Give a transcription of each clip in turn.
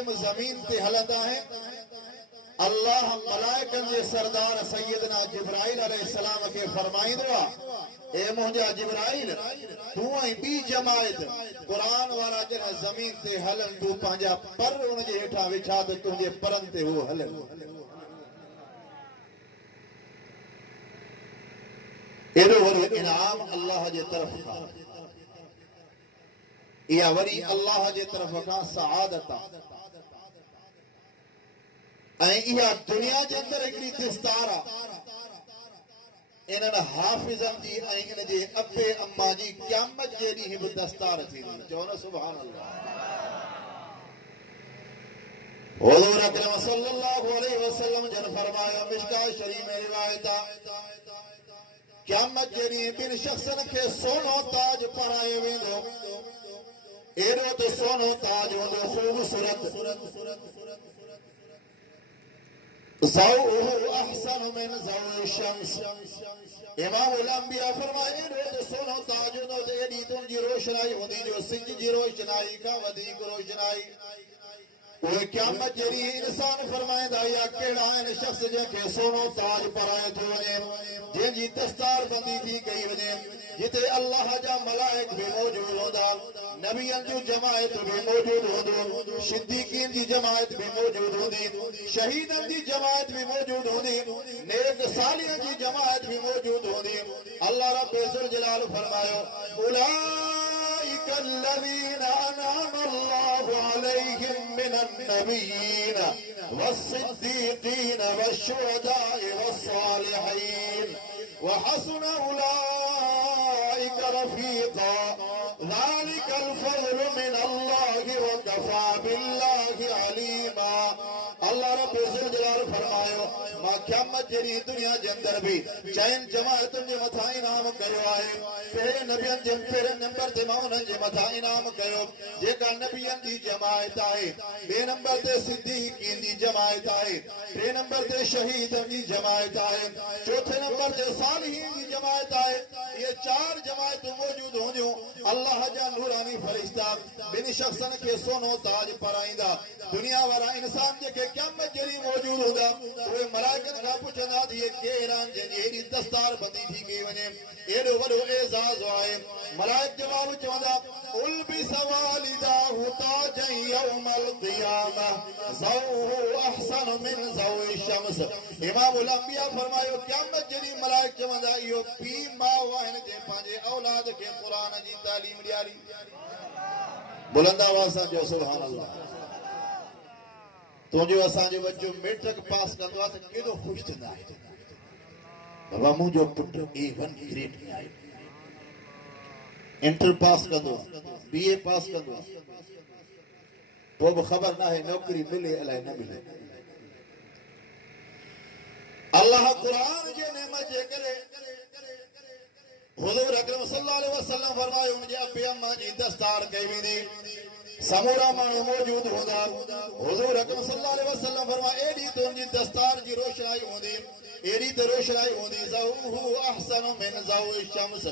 आलिम ज़मीन ते हलंदा है अल्लाह मलाइकन जे सरदार सैयदना जिब्राइल अलैहिस्सलाम के फरमाइंदो ए मुंहिंजा जिब्राइल तू ऐं बी जमायत कुरान वाला जन ज़मीन ते हलन तू पंहिंजा पर उन जे हेठां विछा त तुंहिंजे परन ते हो हलन एॾो वॾो इनाम अल्लाह जे तरफ़ खां इहा वरी अल्लाह जे तरफ़ खां सआदत आहे इहा दुनिया जे अंदर हिकिड़ी दस्तार आहे इन्हनि हाफ़िज़नि जी ऐं इन जे अबे अम्मा जी क़यामत जे ॾींहुं बि दस्तार थींदी चओ न सुभान अल्लाह हुज़ूर अकरम सल्लल्लाहु अलैहि वसल्लम जन फरमायो मिशकात शरीफ में रिवायत आहे क़यामत जे ॾींहुं ॿिनि शख़्सनि खे सोनो ताज पारायो वेंदो एॾो त सोनो ताज हूंदो ख़ूबसूरत अहसन मिन ज़ौइ शम्स इमाम उल-अंबिया फरमाए एॾो त सोनो ताज हूंदो त एॾी तुंहिंजी रोशनाई हूंदी जो सिज जी रोशनाई खां वधीक रोशनाई उहे क़यामत जे ॾींहुं इंसान फरमाईंदा या कहिड़ा आहिनि शख़्स जंहिंखे सोनो ताज पारायो थो वञे जंहिंजी दस्तार बंदी थी कई वञे जिते अल्लाह जा मलाइक भी मौजूद होंदा नबियन जो जमायत भी मौजूद होंदो सिद्दीकीन जी जमायत भी मौजूद होंदी शहीदन जी जमायत भी मौजूद होंदी नेक सालिहन जी जमायत भी मौजूद होंदी अल्लाह रब्बुल इज्जत जलाल फरमायो उलाइक الذين أنعم الله عليهم من النبيين والصديقين والشهداء والصالحين وحسن أولئك رفيقا ذلك الفضل من الله وكفى بالله عليما अल्लाह रब्बुल जलाल फरमायो मां क़यामत जहिड़ी दुनिया जे अंदर भी चयन जमायतुनि जे मथां इनाम कयो आहे पहिरें नबियनि जे पहिरें नंबर ते मां उन्हनि जे मथां इनाम कयो जेका नबियनि जी जमायत आहे ॿिए नंबर ते सिद्दीकीन जी जमायत आहे टे नंबर ते शहीदनि जी जमायत आहे चौथे नंबर ते सालिहीन जी जमायत आहे ये चार जमायतूं मौजूद हूंदियूं अल्लाह जा नूरानी फरिश्ता ॿिनि शख़्सनि खे सोनो ताज पाराईंदा दुनिया वारा इंसान जेके क़यामत जहिड़ी मौजूद हूंदा उहे मलाइकनि खां पुछंदा त इहे केर आहिनि जंहिंजी एॾी दस्तार बंदी थी कई वञे एॾो वॾो एज़ाज़ आहे मलाइक जवाब चवंदा उल्बिस वालिदाहु ताजन यौमल क़ियामह ज़ौहु अहसन मिन ज़ौइ शम्स इमाम उल-अंबिया फरमायो क़यामत जहिड़ी मलाइक चवंदा इहो पीउ माउ आहिनि जंहिं पंहिंजे औलाद खे क़ुरान जी तालीम ॾियारी बुलंद आवाज़ सां चओ सुभान अल्लाह तुंहिंजो असांजो बच्चो मेट्रिक पास कंदो आहे त केॾो ख़ुशि थींदा आहिनि बाबा मुंहिंजो पुटु A1 ग्रेड में आहे इंटर पास कंदो BA पास कंदो पोइ बि ख़बर न आहे नौकरी मिले अलाए न मिले अल्लाह क़ुरान जे नेमत जे करे हुज़ूर अकरम सल्लल्लाहु अलैहि वसल्लम फरमायो मुंहिंजे अबे अम्मा जी दस्तार कई वेंदी समूरा माण्हू मौजूद हूंदा हुज़ूर अकरम सल्लल्लाहु अलैहि वसल्लम फरमाया एॾी तुंहिंजी दस्तार जी रोशनाई हूंदी एॾी त रोशनाई हूंदी ज़ौहु अहसन मिन ज़ौइ शम्स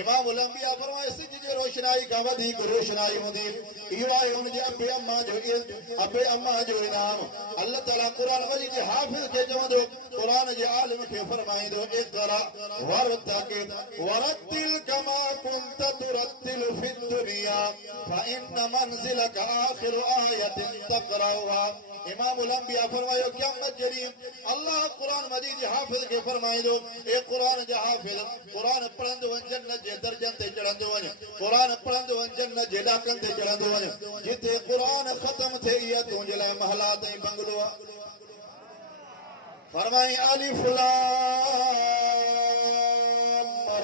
इमाम उल-अंबिया फरमाए सिज जी रोशनाई खां वधीक रोशनाई हूंदी इहो आहे हुनजे अबे अम्मा जो इनाम अल्लाह ताला क़ुरान मजीद जे हाफ़िज़ खे चवंदो क़ुरान जे आलिम खे फरमाईंदो इक़रा वरतक़िब वरतिल कमा कुंत तुरतिल फ़िद दुनिया फ़इन मंज़िलक आख़िर आयतिन तक़राउहा इमाम उल-अंबिया फरमायो क़यामत जहिड़ी अल्लाह क़ुरान मजीद जे हाफ़िज़ खे फरमाईंदो ए क़ुरान जा हाफ़िज़ क़ुरान पढ़ंदो वञ जन्नत जे दर्जनि ते चढ़ंदो वञ क़ुरान पढ़ंदो वञ जन्नत जे ॾाकनि ते चढ़ंदो वञ जिते क़ुरान ख़तम थिए इहा तुंहिंजे लाइ महलात ऐं बंगलो आहे फरमाई अलिफ लाम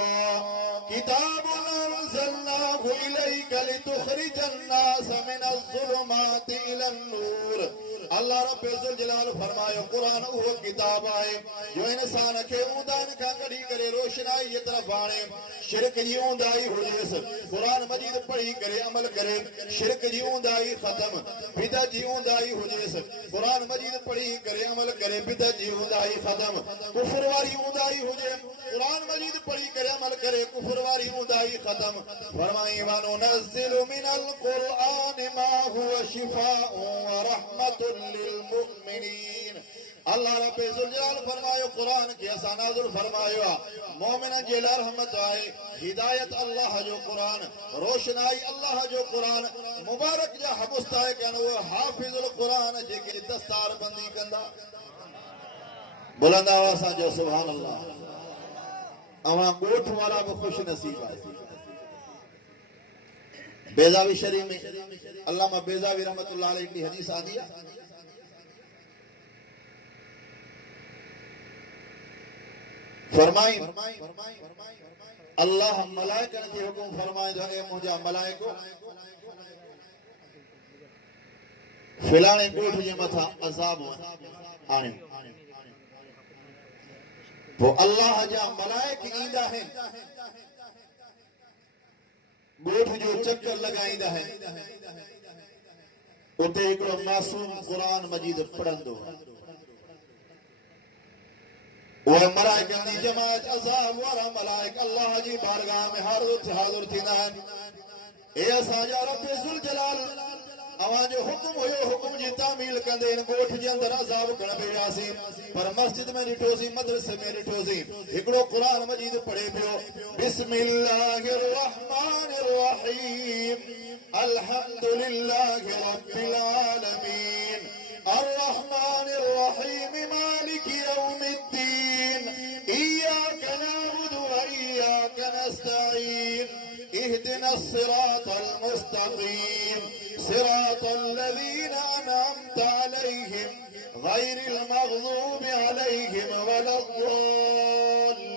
रा किताबुन अंज़लनाहु इलैका लितुख़रिजन नास मिनज़ ज़ुलुमाति इलन नूर अल्लाह रब्बुल जलाल फरमायो कुरान वो किताब है जो इंसान के ऊंदान का कड़ी करे रोशनाई ये तरफ आने शिरक जी ऊंदाई हो जेस कुरान मजीद पढ़ी करे अमल करे शिरक जी ऊंदाई खत्म बिदअत जी ऊंदाई हो जेस कुरान मजीद पढ़ी करे अमल करे बिदअत जी ऊंदाई खत्म कुफर वाली ऊंदाई हो जे कुरान मजीद पढ़ी करे अमल करे कुफर वाली ऊंदाई खत्म फरमाई वानो नज़िलु मिनल कुरआन मा हुवा शिफाउ व रहमतुल लिल मुमिनीन अल्लाह रब्बुल जलाल फरमायो कुरान के असा नाज़िल फरमायो मोमिन जे लाइ रहमत आहे हिदायत अल्लाह जो कुरान रोशनाई अल्लाह जो कुरान मुबारक जा हमुस्ताए कन वो हाफिजुल कुरान जेके दस्तार बंदी कंदा बुलंद आवाज सां जो सुभान अल्लाह अवा गोठ वाला भी खुश नसीब है बेजावी शरीफ में अल्लामा बेजावी रहमतुल्लाह अलैहि की हदीस आ दिया फरमाई अल्लाह मलाइकन के हुक्म फरमाए जो ए मुझा मलाइको फिलाने गोठ जे मथा अजाब आने वो अल्लाह जा मलाइक ईंदा है गोठ जो चक्कर लगाईंदा है उते हिकड़ो मासूम कुरान मजीद पढ़ंदो वो मलाइक दी जमात अज़ाब वाला मलाइक अल्लाह जी बारगाह में हाजिर थींदा आहिनि ए असांजा रब्बुल जलाल अवां जो हुक्म हुयो हुक्म जी तामील कंदे इन गोठ जे अंदर अज़ाब करण बेयासी पर मस्जिद में ॾिठोसी मदरसे में ॾिठोसी हिकड़ो कुरान मजीद पढ़े पियो बिस्मिल्लाहिर रहमानिर रहीम अल्हम्दुलिल्लाहि रब्बिल आलमीन अर्रहमानिर रहीम मालिकि यौमिद्दीन इय्याका नअबुदु व इय्याका नस्तईन اهدنا الصراط المستقيم صراط الذين أنعمت عليهم غير المغضوب عليهم ولا الضالين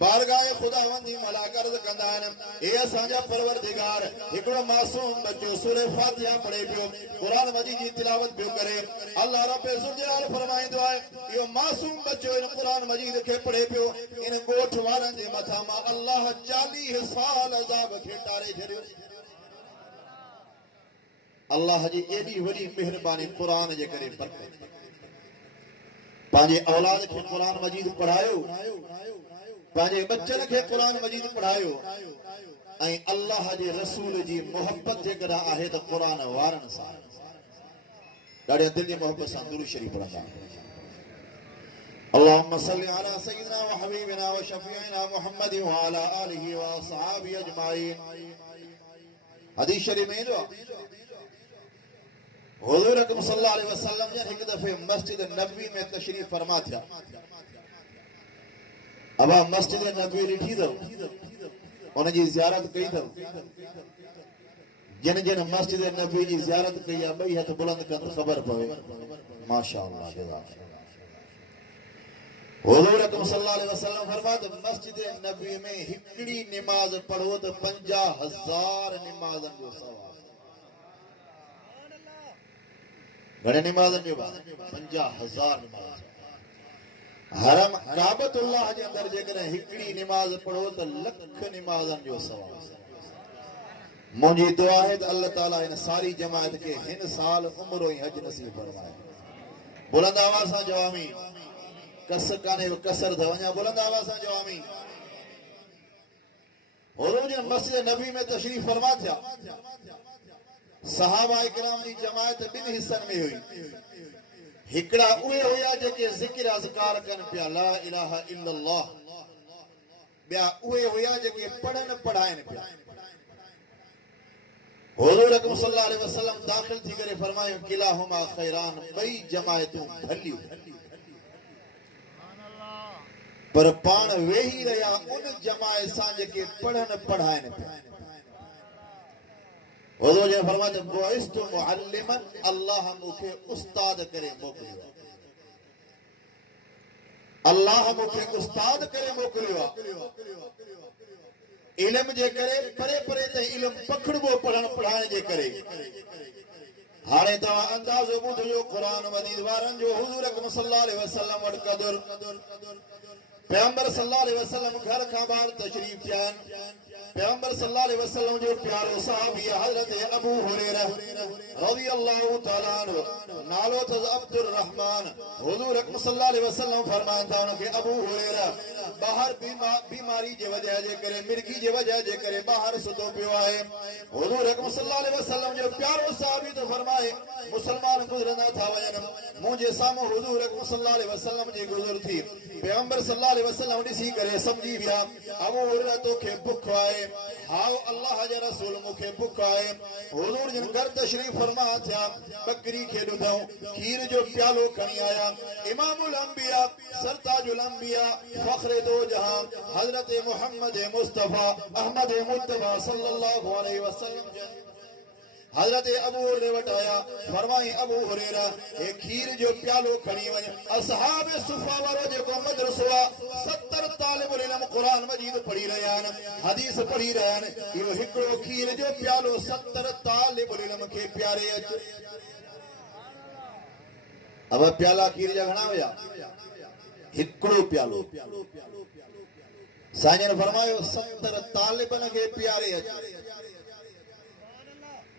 बारगाह खुदावंदी मलाकर कंदान ए असांजा परवरदिगार हिकड़ो मासूम बच्चो सूरह फातिहा पढ़े पियो कुरान मजीद जी तिलावत पियो करे अल्लाह रब्बुल जलाल फरमाइंदो आहे यो मासूम बच्चो इन कुरान मजीद के पढ़े पियो इन गोठ वारन जे मथा मा अल्लाह 40 साल अजाब खे टारे छड़ियो अल्लाह जी एडी वडी मेहरबानी कुरान जे करे बरकत पांजे औलाद के कुरान मजीद पढ़ायो पांजे बच्चन के कुरान मजीद पढ़ायो ऐं अल्लाह जे रसूल जी मोहब्बत जे करा आहे त कुरान वारन सा ॾाढे दिल जी मोहब्बत सां दुरूद शरीफ पढ़ंदा अल्लाहुम्मा सल्ली अला सय्यिदिना व हबीबिना व शफीइना मुहम्मद व अला आलिहि व असहाबी अजमाइन हदीस शरीफ में जो हुजूर अकरम सल्लल्लाहु अलैहि वसल्लम जन एक दफे मस्जिद नबवी में तशरीफ फरमा था अब मस्जिद नबवी ॾिठी अथव उन जी ज़ियारत कई अथव जिन जिन मस्जिद नबवी जी ज़ियारत कई आहे ॿई हथ बुलंद कनि ख़बर पवे माशाअल्लाह हुजूर अकरम सल्लल्लाहु अलैहि वसल्लम फरमाते मस्जिद नबवी में हिकड़ी नमाज पढ़ो तो 50,000 नमाज़न जो सवाब घणे नमाज़न जो 50,000 नमाज हरम काबतुल्लाह जे अंदर जेकर हिकड़ी नमाज पढ़ो तो लख नमाज़न जो सवाब मुझी दुआ है तो अल्लाह ताला इन सारी जमात के हिन साल उम्र ही हज नसीब फरमाए बुलंद आवाज सां जो आमीन कसर काने कसर थ वञा बुलंद आवाज सां जो आमीन हुजूर जी मस्जिद नबी में तशरीफ फरमा थिया सहाबा इकराम जी जमात बिन हिस्सन में हुई हिकड़ा उहे हुया जेके जिक्र अज़कार कन पिया ला इलाहा इल्लल्लाह बिया उहे हुया जेके पढ़न पढ़ाइन पिया हुजूर अकरम सल्लल्लाहु अलैहि वसल्लम दाखिल थी करे फरमायो किलाहुमा खैरान बई जमायतूं भलियूं पर पाण वेही रहिया उन जमायत सां जेके पढ़न पढ़ाइन पिया हुजूर जी फरमाते बुइस्तु मुअल्लिमन अल्लाह मुखे उस्ताद करे मोकिलियो अल्लाह मुखे उस्ताद करे मोकिलियो इल्म जे करे परे परे ते इल्म पकड़बो पढ़न पढ़ाइण जे करे हाणे तवा अंदाज़ो ॿुधो क़ुरान मजीद वारन जो हुजूर अकरम सल्लल्लाहु अलैहि वसल्लम वट कदर पैगंबर सल्लल्लाहु अलैहि वसल्लम घर का बाहर तशरीफ थियन पैगंबर सल्लल्लाहु अलैहि वसल्लम जो प्यारो सहाबी हजरत अबू हुरैरा रज़ियल्लाहु तआला अन्हु नालो त अब्दुर रहमान हुजूर अकरम सल्लल्लाहु अलैहि वसल्लम फरमान था उनके अबू हुरैरा बाहर बीमारी जे वजह जे करे मिर्गी जे वजह जे करे बाहर सुतो पियो आहे हुजूर अकरम सल्लल्लाहु अलैहि वसल्लम जो प्यारो सहाबी तो फरमाए मुसलमान गुजरना था वजन मुझे सामो हुजूर अकरम सल्लल्लाहु अलैहि वसल्लम जी गुजर थी पैगंबर सल्लल्लाहु अलैहि वसल्लम ॾिसी करे समझी विया अबू हुरैरा तोखे भुख आहे हाओ अल्लाह जे रसूल मुखे भुख आहे हुजूर जिन घर तशरीफ फरमा थिया बकरी खे ॾुधऊं खीर जो प्यालो खणी आया इमामुल अंबिया सरताजुल अंबिया फख्र दो जहां हजरत मोहम्मद मुस्तफा अहमद मुत्तबा सल्लल्लाहु अलैहि वसल्लम हजरत अबू हुरैरा वट आया फरमाई अबू हुरैरा ए खीर जो प्यालो खणी वञ असहाब सुफा वारो जेको मदरसो आहे 70 तालिबुल इल्म कुरान मजीद पढ़ी रहिया आहिनि हदीस पढ़ी रहिया आहिनि इहो हिकिड़ो खीर जो प्यालो 70 तालिबुल इल्म खे प्यारे अचे अब प्याला खीर जा घणा हुया हिकिड़ो प्यालो साईं ने फरमायो 70 तालिबन खे प्यारे अचे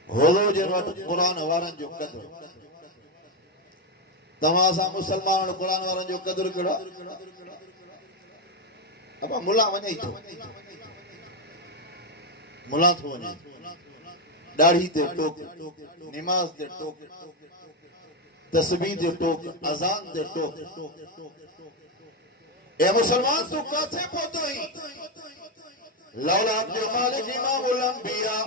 हुजूर जे वटि कुरान वारन जो कदर तव्हां सां मुसलमान कुरान वारन जो कदर कहिड़ो अब मुला वञे थो मुला थो वञे दाढ़ी ते टोक नमाज ते टोक तस्बीह ते टोक अज़ान ते टोक ए मुसलमान तू काथे पहुतो ही लौला जो मालिक इमामुल अंबिया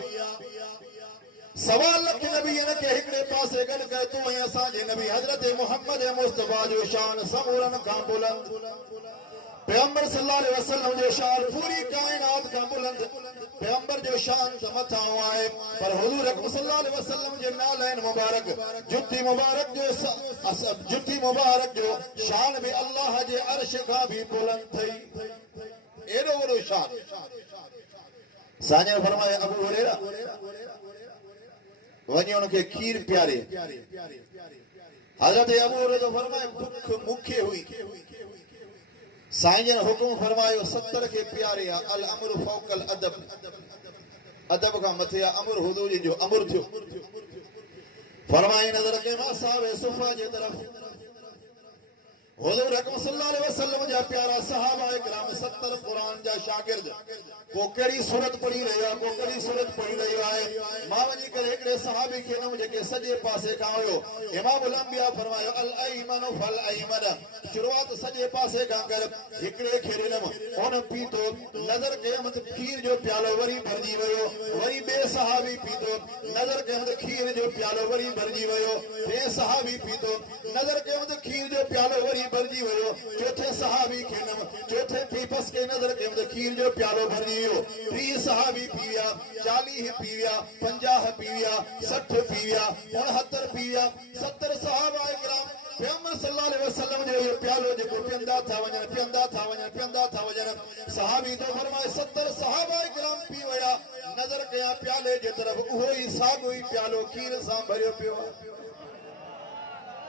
सवा लख नबीन के हिकड़े पासे गड कर तू ऐं असां जे नबी हजरत मोहम्मद मुस्तफा जो शान समूरन का बुलंद पैगंबर सल्लल्लाहु अलैहि वसल्लम जो शान पूरी कायनात का बुलंद पैगंबर जो शान त मथा आहे पर हुजूर अकरम सल्लल्लाहु अलैहि वसल्लम जे नालैन मुबारक जुती मुबारक जो शान भी अल्लाह जे अर्श का भी बुलंद थई एडो वडो शान साईं फरमाए अबू हुरैरा वञी उनखे खीर प्यारे हजरत अबू हुरैरा फरमाए भुख मुखे हुई साईं जन हुकुम फरमायो 70 के प्यारे अल अमर फौकल अदब अदब का मथे अमर हुजूर जो अमर थियो फरमाए नजर के साहब सुफा जे तरफ हुजूर अकरम सल्लल्लाहु अलैहि वसल्लम जा प्यारा सहाबा इकराम 70 कुरान जा शागिर्द को कड़ी सूरत पढ़ी रहिया को कड़ी सूरत पढ़ी रहियो आहे मां वञी करे हिकड़े सहाबी खे नम जेके सजे पासे का हुयो इमामुल अंबिया फरमायो अल अयमन फल अयमन शुरुआत सजे पासे का कर हिकड़े खे नम उन पीतो नजर के मत खीर जो प्यालो वरी भरजी वयो वरी बे सहाबी पीतो नजर के मत खीर जो प्यालो वरी भरजी वयो बे सहाबी पीतो नजर के मत खीर जो प्यालो वरी भरजी वयो चौथे सहाबी खे नम चौथे पीपस के नजर के मत खीर जो प्यालो भरजी 30 सहाबी पीविया 40 पीविया 50 पीविया 60 पीविया 69 पीविया 70 सहाबा इकराम पैगंबर सल्लल्लाहु अलैहि वसल्लम जो ये प्यालो जेको पियंदा था वञन सहाबी तो फरमाए 70 सहाबा इकराम पी वया नजर कया प्याले जे तरफ उहो ही सागो ही प्यालो खीर सां भरियो पियो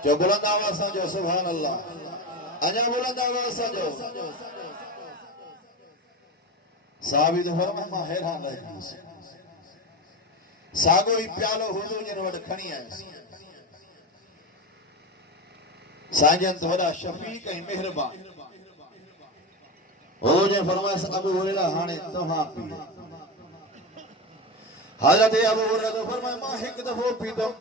जो बुलंद आवाज सां जो सुभान अल्लाह अञा बुलंद आवाज सां जो साहबी तो फरमाए मां हैरान रह गयुसि सागो ही प्यालो हुजूर जन वटि खणी आयुसि साईं जन तो वॾा शफीक ऐं मेहरबान हुजूर जन फरमाए अबू हुरैरा हाणे तव्हां पीओ हजरत अबू हुरैरा तो फरमाए मां हिकु दफ़ो पीतम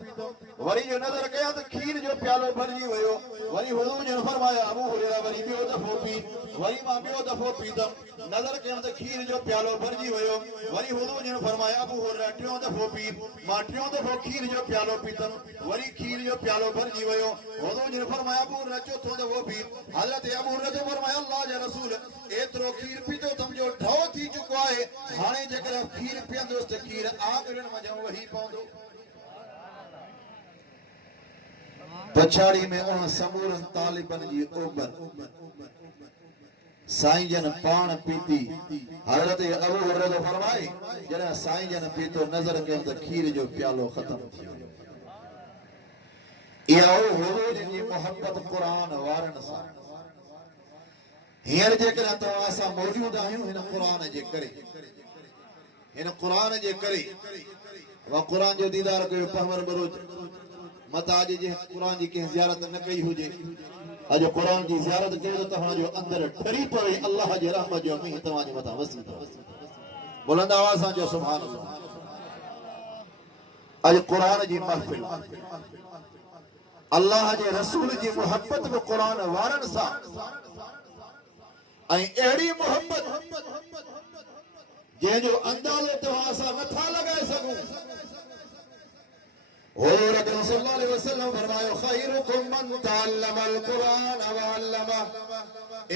वरी जो नज़र कया तो खीर जो प्यालो भरजी वयो वरी हुजूर जन फरमाया अबू हुरैरा वरी ॿियो दफ़ो पी वरी मां ॿियो दफ़ो पीतम नजर कयम तो खीर जो प्यालो भरजी वयो वरी हुजूर जन फरमाया अबू हुरैरा टियों दफ़ो पी मां टियों दफ़ो खीर जो प्यालो पीतम वरी खीर जो प्यालो भरजी वयो हुजूर जन फरमाया अबू हुरैरा चौथों दफ़ो पी हजरत अबू हुरैरा तो फरमाया अल्लाह जे रसूल एतिरो खीर पीतो तम जो ढो थी चुको आहे हाणे जेकर खीर पीअंदुसि त खीर आंगुरनि में वही पवंदो पछाड़ी में उन समूरन तालिबन जी ओबर साईं जन पान पीती हजरत अबू हुरैरा फरमाए जरा साईं जन पीतो नजर कयो त खीर जो प्यालो खत्म थियो इहो हुजूर जी मोहब्बत क़ुरान वारनि सां हींअर जेकॾहिं तव्हां असां मौजूद आहियूं हिन क़ुरान जे करे वा क़ुरान जो दीदार कयो पहवर बरोज मत अॼु जे क़ुरान जी कंहिं ज़ियारत न कई हुजे अॼु क़ुरान जी ज़ियारत कयो त तव्हांजो अंदरि ठरी पवे अल्लाह जे रहमत जो मींहुं तव्हांजे मथां वसी पवे बुलंद आवाज़ सां चओ सुभान अल्लाह अॼु क़ुरान जी महफ़िल अल्लाह जे रसूल जी मोहब्बत में क़ुरान वारनि सां ऐं अहिड़ी मोहब्बत जंहिंजो अंदाज़ो तव्हां असां नथा लॻाए सघूं हुज़ूर अकरम सल्लल्लाहु अलैहि वसल्लम फरमायो खैरुकुम मन तअल्लमल क़ुरान व अल्लमा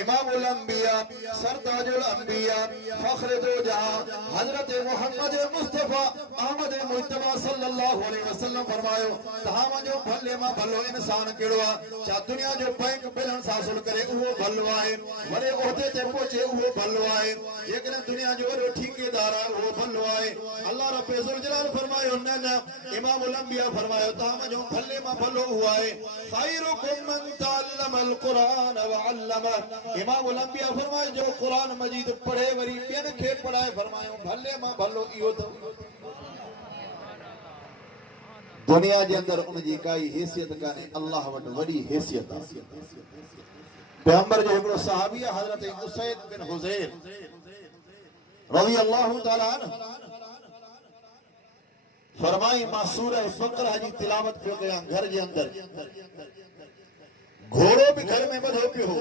इमामुल अंबिया सरताजुल अंबिया फख्र दो जहां हजरत मोहम्मद मुस्तफा अहमद मुज्तबा सल्लल्लाहु अलैहि वसल्लम फरमायो तहां जो भले मां भलो इंसान केड़ो आ छा दुनिया जो बैंक बैलेंस हासिल करे उहो भलो आहे वरे ओहदे ते पहुचे उहो भलो आहे जेकॾहिं दुनिया जो वॾो ठेकेदार आहे उहो भलो आहे अल्लाह रब ज़ुल जलाल फरमायो न न इमामुल अंबिया फरमायो तहां जो भले मां भलो हुआ है खैरुकुम मन तअल्लमल क़ुरान व अल्लमा इमामुल अंबिया फरमायो जो कुरान मजीद पढ़े वरी ॿियनि खे पढ़ाए फरमायो भले मां भलो इहो अथव दुनिया जे अंदरि उन जी काई हैसियत कान्हे अल्लाह वटि वॾी हैसियत आहे पैगंबर जो हिकिड़ो सहाबी आहे हज़रत उसैद बिन हुज़ैर रज़ी अल्लाहु तआला अन्हु फरमाई मां सूरह बक़रा जी तिलावत पियो कयां घर जे अंदरि घोड़ो भी घर में बधो पियो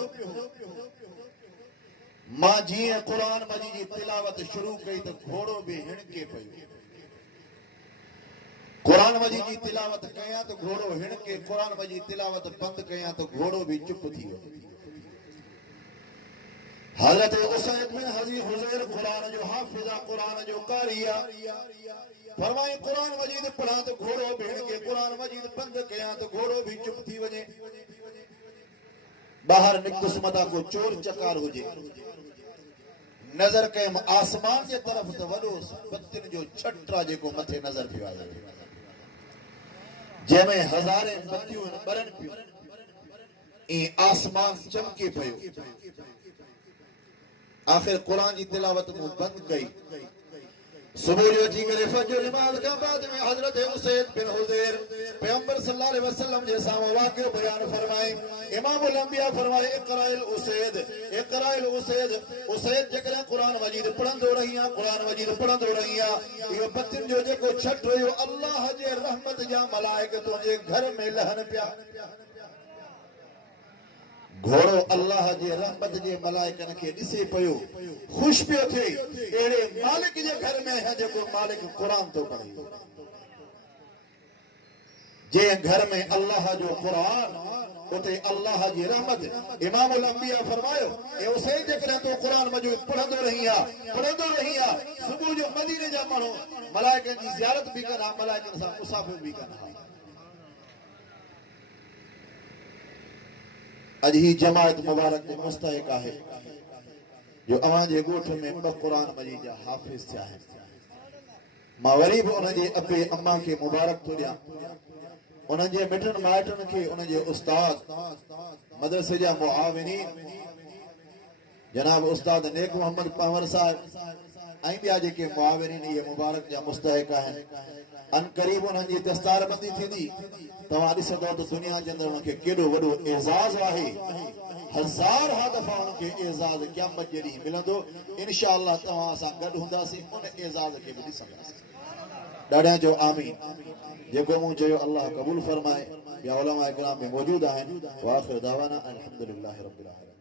मां जीअं क़ुरान मजीद जी तिलावत शुरू कई त घोड़ो भी हिणके पियो क़ुरान मजीद जी तिलावत कयां त घोड़ो हिणके क़ुरान मजीद तिलावत बंद कयां त घोड़ो भी चुप थी वियो हज़रत उसैद बिन हुज़ैर क़ुरान जो हाफ़िज़ क़ुरान जो कारी फरमाई क़ुरान मजीद पढ़ा त घोड़ो भी हिणके क़ुरान मजीद बंद कयां त घोड़ो भी चुप थी वञे बाहर निकतुस मता को चोर चकार हुजे नजर कयम आसमान जे तरफ त वडो बत्तिन जो छटरा जेको मथे नजर पियो आहे जंहिंमें हज़ारे बत्तियूं बरन पियो ई आसमान चमके पियो आखिर कुरान जी तिलावत मूं बंद कई सुबह जो अची करे फजर नमाज खां बाद में हजरत उसैद बिन हुज़ैर पैगंबर सल्लल्लाहु अलैहि वसल्लम जे साम्हूं वाक़ियो बयान फरमाए इमामुल अंबिया फरमाए इक़राइल उसैद उसैद जेकॾहिं क़ुरान मजीद पढ़ंदो रही क़ुरान मजीद पढ़ंदो रही इहो बतिन जो जेको छट हुयो अल्लाह जे रहमत जा मलाइक तुंहिंजे घर में लहन पिया घोड़ो अल्लाह जे रहमत जे मलाइकनि खे ॾिसे पियो ख़ुश पियो थिए अहिड़े मालिक जे घर में है जेको मालिक क़ुरान थो पढ़े जे घर में अल्लाह जो क़ुरान उते अल्लाह जी रहमत इमामुल अंबिया फरमायो ए उसे जेकॾहिं तो क़ुरान मजीद पढ़ंदो रही सुबुह जो मदीने जा माण्हू मलाइकनि जी ज़ियारत बि कनि मलाइकनि सां मुसाफ़िर बि कनि अज ही जमात मुबारक के मुस्तहिक है जो अवां जे गोठ में ब कुरान मजीद जा हाफिज थिया है मां वरी भी उन जे अबे अम्मा के मुबारक तो दिया उन जे मिटन माइटन के उन जे उस्ताद मदरसे जा मुआविनीन जनाब उस्ताद नेक मोहम्मद पहवर साहब ऐं ॿिया जेके मुआविनीन ये मुबारक जा मुस्तहिक हैं अन करीब उन्हनि जी दस्तारबंदी थींदी तव्हां ॾिसंदव त दुनिया जे अंदरि उनखे केॾो वॾो एज़ाज़ आहे हज़ार दफ़ा उनखे एज़ाज़ क़यामत जे ॾींहुं मिलंदो इंशाअल्लाह तव्हां असां गॾु हूंदासीं उन एज़ाज़ खे बि ॾिसंदासीं ॾाढा चओ आमीन जेको मूं चयो अल्लाह क़बूल फरमाए या उलमा इकराम में मौजूद आहिनि व आख़िर दावाना अल्हम्दुलिल्लाहि रब्बिल आलमीन।